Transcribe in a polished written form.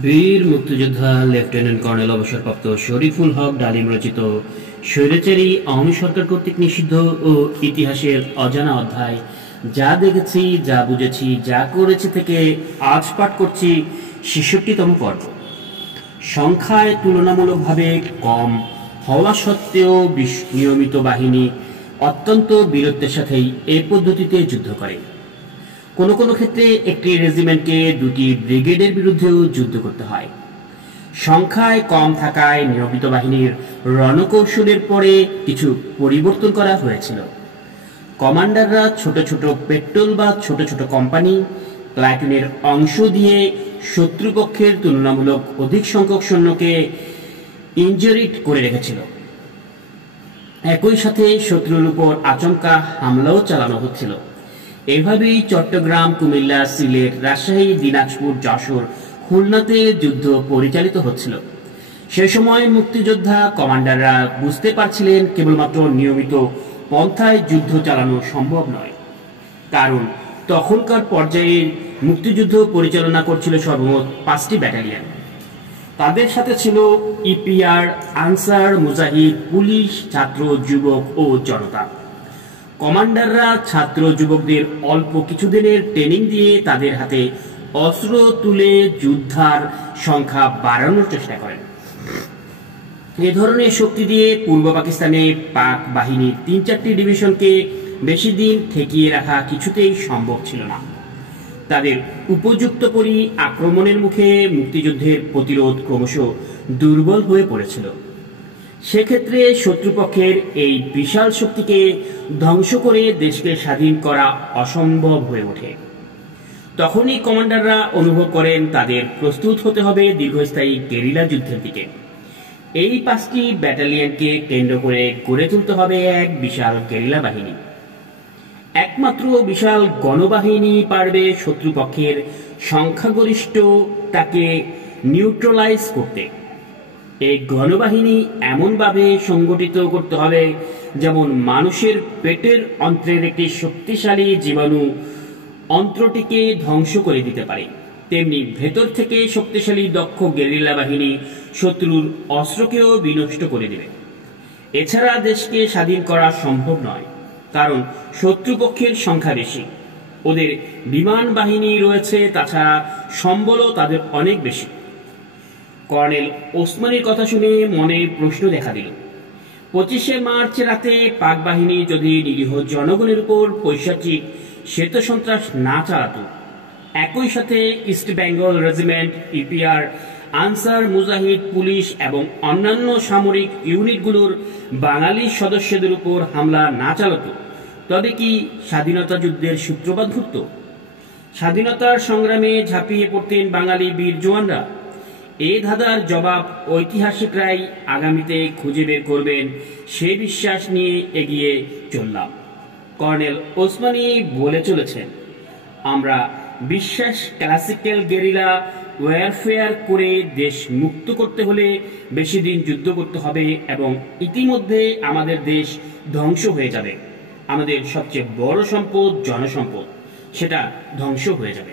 বীর মুক্তিযোদ্ধা lieutenant colonel অবসরপ্রাপ্ত শরীফুল হক ডালিম রচিত স্বৈরাচারী আওয়ামী সরকার কর্তৃক নিষিদ্ধ ও ইতিহাসের অজানা অধ্যায় যা দেখেছি, যা বুঝেছি, যা করেছি থেকে আজ পাঠ করছি ৬৬তম পর্ব। সংখ্যায় তুলনামূলকভাবে কম হওয়া সত্ত্বেও নিয়মিত বাহিনী অত্যন্ত বীরত্বের সাথেই এ পদ্ধতিতে যুদ্ধ করে। কোনো কোনো ক্ষেত্রে একটি রেজিমেন্টকে দুটি ব্রিগেডের বিরুদ্ধেও যুদ্ধ করতে হয়। সংখ্যায় কম থাকায় নিয়মিত বাহিনীর রণকৌশলের পরে কিছু পরিবর্তন করা হয়েছিল। কমান্ডাররা ছোট ছোট পেট্রোল বা ছোট ছোট কোম্পানি প্লাটুনের অংশ দিয়ে শত্রুপক্ষের তুলনামূলক অধিক সংখ্যক সৈন্যকে ইনজুরিড করে রেখেছিল। একই সাথে শত্রুর উপর আচমকা হামলাও চালানো হচ্ছিল। এভাবেই চট্টগ্রাম, কুমিল্লা, সিলেট, রাজশাহী, দিনাজপুর, যশোর, খুলনাতে যুদ্ধ পরিচালিত হচ্ছিল। সে সময় মুক্তিযোদ্ধা কমান্ডাররা বুঝতে পারছিলেন কেবলমাত্র নিয়মিত পন্থায় যুদ্ধ চালানো সম্ভব নয়, কারণ তখনকার পর্যায়ে মুক্তিযুদ্ধ পরিচালনা করছিল সর্বমোট 5টি ব্যাটালিয়ন। তাদের সাথে ছিল ইপিআর, আনসার, মুজাহিদ, পুলিশ, ছাত্র, যুবক ও জনতা। কমান্ডাররা ছাত্র যুবকদের অল্প কিছুদিনের ট্রেনিং দিয়ে তাদের হাতে অস্ত্র তুলে যুদ্ধার সংখ্যা বাড়ানোর চেষ্টা করেন। এ ধরনের শক্তি দিয়ে পূর্ব পাকিস্তানে পাক বাহিনীর 3-4টি ডিভিশনকে বেশি দিন ঠেকিয়ে রাখা কিছুতেই সম্ভব ছিল না। তাদের উপযুক্ত আক্রমণের মুখে মুক্তিযুদ্ধের প্রতিরোধ ক্রমশ দুর্বল হয়ে পড়েছিল। সেক্ষেত্রে শত্রুপক্ষের এই বিশাল শক্তিকে ধ্বংস করে দেশকে স্বাধীন করা অসম্ভব হয়ে ওঠে। তখনই কমান্ডাররা অনুভব করেন তাদের প্রস্তুত হতে হবে দীর্ঘস্থায়ী গেরিলা যুদ্ধের দিকে। এই 5টি ব্যাটালিয়নকে কেন্দ্র করে গড়ে তুলতে হবে এক বিশাল গেরিলা বাহিনী। একমাত্র বিশাল গণবাহিনী পারবে শত্রুপক্ষের সংখ্যাগরিষ্ঠতাকে নিউট্রালাইজ করতে। এই গণবাহিনী এমনভাবে সংগঠিত করতে হবে যেমন মানুষের পেটের অন্ত্রের একটি শক্তিশালী জীবাণু অন্ত্রটিকে ধ্বংস করে দিতে পারে, তেমনি ভেতর থেকে শক্তিশালী দক্ষ গেরিলা বাহিনী শত্রুর অস্ত্রকেও বিনষ্ট করে দেবে। এছাড়া দেশকে স্বাধীন করা সম্ভব নয়, কারণ শত্রুপক্ষের সংখ্যা বেশি, ওদের বিমান বাহিনী রয়েছে, তাছাড়া সম্বলও তাদের অনেক বেশি। কর্নেল ওসমানীর কথা শুনে মনে প্রশ্ন দেখা দিল। 25শে মার্চ রাতে পাক বাহিনী যদি নিরীহ জনগণের উপর পৈশাচিক শ্বেত সন্ত্রাস না চালাত, একই সাথে East Bengal regiment, EPR, Ansar, মুজাহিদ, পুলিশ এবং অন্যান্য সামরিক ইউনিটগুলোর বাঙালি সদস্যদের উপর হামলা না চালাত, তবে কি স্বাধীনতা যুদ্ধের সূত্রপাত ঘটত? স্বাধীনতার সংগ্রামে ঝাঁপিয়ে পড়তেন বাঙালি বীর জওয়ানরা। এই ধাঁধার জবাব ঐতিহাসিকরাই আগামীতে খুঁজে বের করবেন, সে বিশ্বাস নিয়ে এগিয়ে চললাম। কর্নেল ওসমানী বলে চলেছেন, আমরা বিশ্বাস ক্লাসিক্যাল গেরিলা ওয়ারফেয়ার করে দেশ মুক্ত করতে হলে বেশি দিন যুদ্ধ করতে হবে এবং ইতিমধ্যে আমাদের দেশ ধ্বংস হয়ে যাবে। আমাদের সবচেয়ে বড় সম্পদ জনসম্পদ, সেটা ধ্বংস হয়ে যাবে।